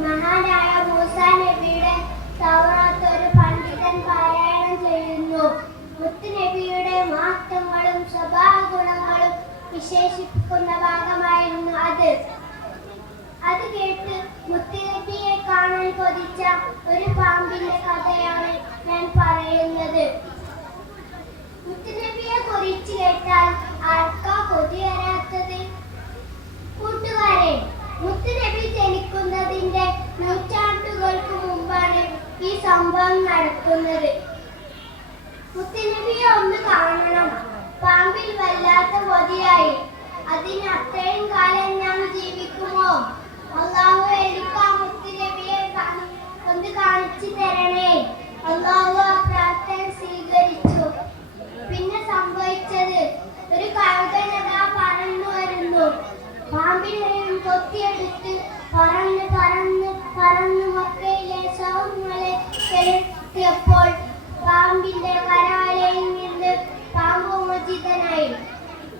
മഹാനായ മൂസാ നബിയുടെ തൗറാത്ത് ഒരു പണ്ഡിതൻ പാരായണം ചെയ്യുന്നു. മുത്തുനബിയുടെ മഹത്വങ്ങളും സ്വഭാവ ഗുണങ്ങളും വിശേഷിപ്പിക്കുന്ന ഭാഗമായിരുന്നു അത്. അത് കേട്ട് മുത്തുനബിയെ കാണാൻ കൊതിച്ച ഒരു പാമ്പിന്റെ കഥയാണ് ഞാൻ പറയുന്നത്. മുത്തുനബിയെ കുറിച്ച് കേട്ടാൽ ആർക്കാ കൊതി വരാത്തത്? കൂട്ടുകാരെ, മുത്തുനബി ജനിക്കുന്നതിന്റെ നൂറ്റാണ്ടുകൾക്ക് മുമ്പാണ് ഈ സംഭവം നടക്കുന്നത്. മുത്തുനബിയെ ഒന്ന് കാണണം. പാമ്പിൽ വല്ലാത്ത കൊതിയായി. അതിന് അത്രയും കാലം ഞാൻ ജീവിക്കുമോ? അല്ലാഹു എനിക്ക് ആ മുത്തുനബിയെ ഒന്ന് കാണിച്ചു തരണേ. അല്ലാഹു ആ പ്രാർത്ഥന സ്വീകരിച്ചു. പിന്നെ സംഭവിച്ചത്, ഒരു കഴുകനതാ പറന്നു വരുന്നു. പാമ്പിനെയും കൊത്തിയെടുത്ത് പറന്ന് പറന്ന് പറന്ന് മക്കയിലെ ശവങ്ങളെ എത്തിയപ്പോൾ പാമ്പിന്റെ കരാലയിൽ നിന്ന് പാമ്പ് മോചിതനായി.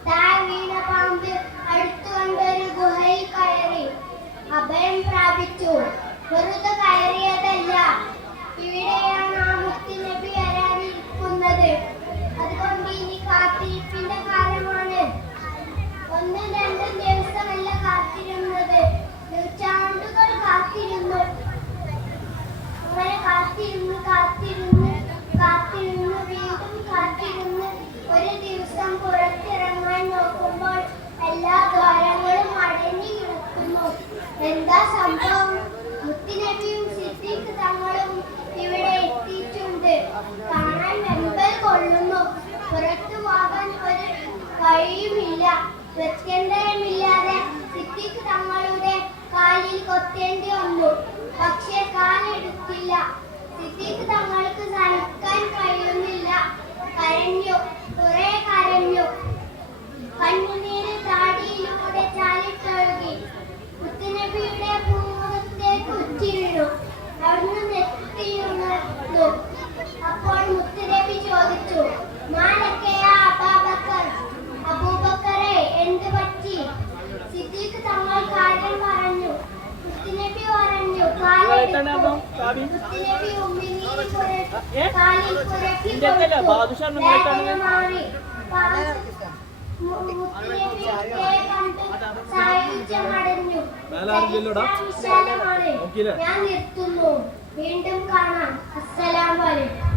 താഴെ വീണ പാമ്പ് അടുത്തു കണ്ടൊരു ഗുഹയിൽ കയറി അഭയം പ്രാപിച്ചു. വെറുതെ കയറിയതല്ല, ഇവിടെയാണ് ആ മുത്തുനബി വരാനിരിക്കുന്നത്. അതുകൊണ്ട് ഇനി കാത്തിരിപ്പിന്റെ കാലമാണ്. 1-2 ദിവസമല്ല കാത്തിരുന്നത്, നൂറ്റാണ്ടുകൾ കാത്തിരുന്നു. അങ്ങനെ കാത്തിരുന്ന് കാത്തിരുന്ന് കാത്തിരുന്ന് വീണ്ടും കാത്തിരുന്ന് ഒരു ദിവസം പുറത്തിറങ്ങാൻ നോക്കുമ്പോൾ എല്ലാ ദ്വാരങ്ങളും അടഞ്ഞു കിടക്കുന്നു. എന്താ സംഭവം? മുത്തുനബിയും സിദ്ദീഖ് തങ്ങളും ഇവിടെ എത്തിയിട്ടുണ്ട്. കാണാൻ വെമ്പൽ കൊള്ളുന്നു. പുറത്തു പോകാൻ ഒരു വഴിയുമില്ല. ഗത്യന്തരമില്ലാതെ സിദ്ദീഖ് തങ്ങളുടെ കാലിൽ കൊത്തേണ്ടി വന്നു. പക്ഷേ കാലെടുത്തില്ല. സിദ്ദീഖ് തങ്ങൾക്ക് സഹിക്കാൻ കഴിയുന്നില്ല. കരഞ്ഞു, കുറെ കരഞ്ഞു. കണ്ണുനീര് താടിയിലൂടെ ചാലിട്ടൊഴുകി. മുത്തുനബിയുടെ പൂമുഖത്തേക്ക് ഉറ്റിരുന്നു. അവിടുന്ന് നെറ്റിയുണർന്നു. അപ്പോൾ മുത്തുനബി ചോദിച്ചു, മാലക്കയാ അബൂബക്കർ? അബൂബക്കറെ, എന്ത് പറ്റി? സിദ്ദീഖ് തങ്ങൾ കാര്യം പറഞ്ഞു. മുത്തുനബി പറഞ്ഞു, മുത്തുനബി ഉമ്മിനീര് കാലിൽ പുരട്ടി വേദന മാറി. ഞാൻ നിർത്തുന്നു. വീണ്ടും കാണാം. അസ്സലാമു അലൈക്കും.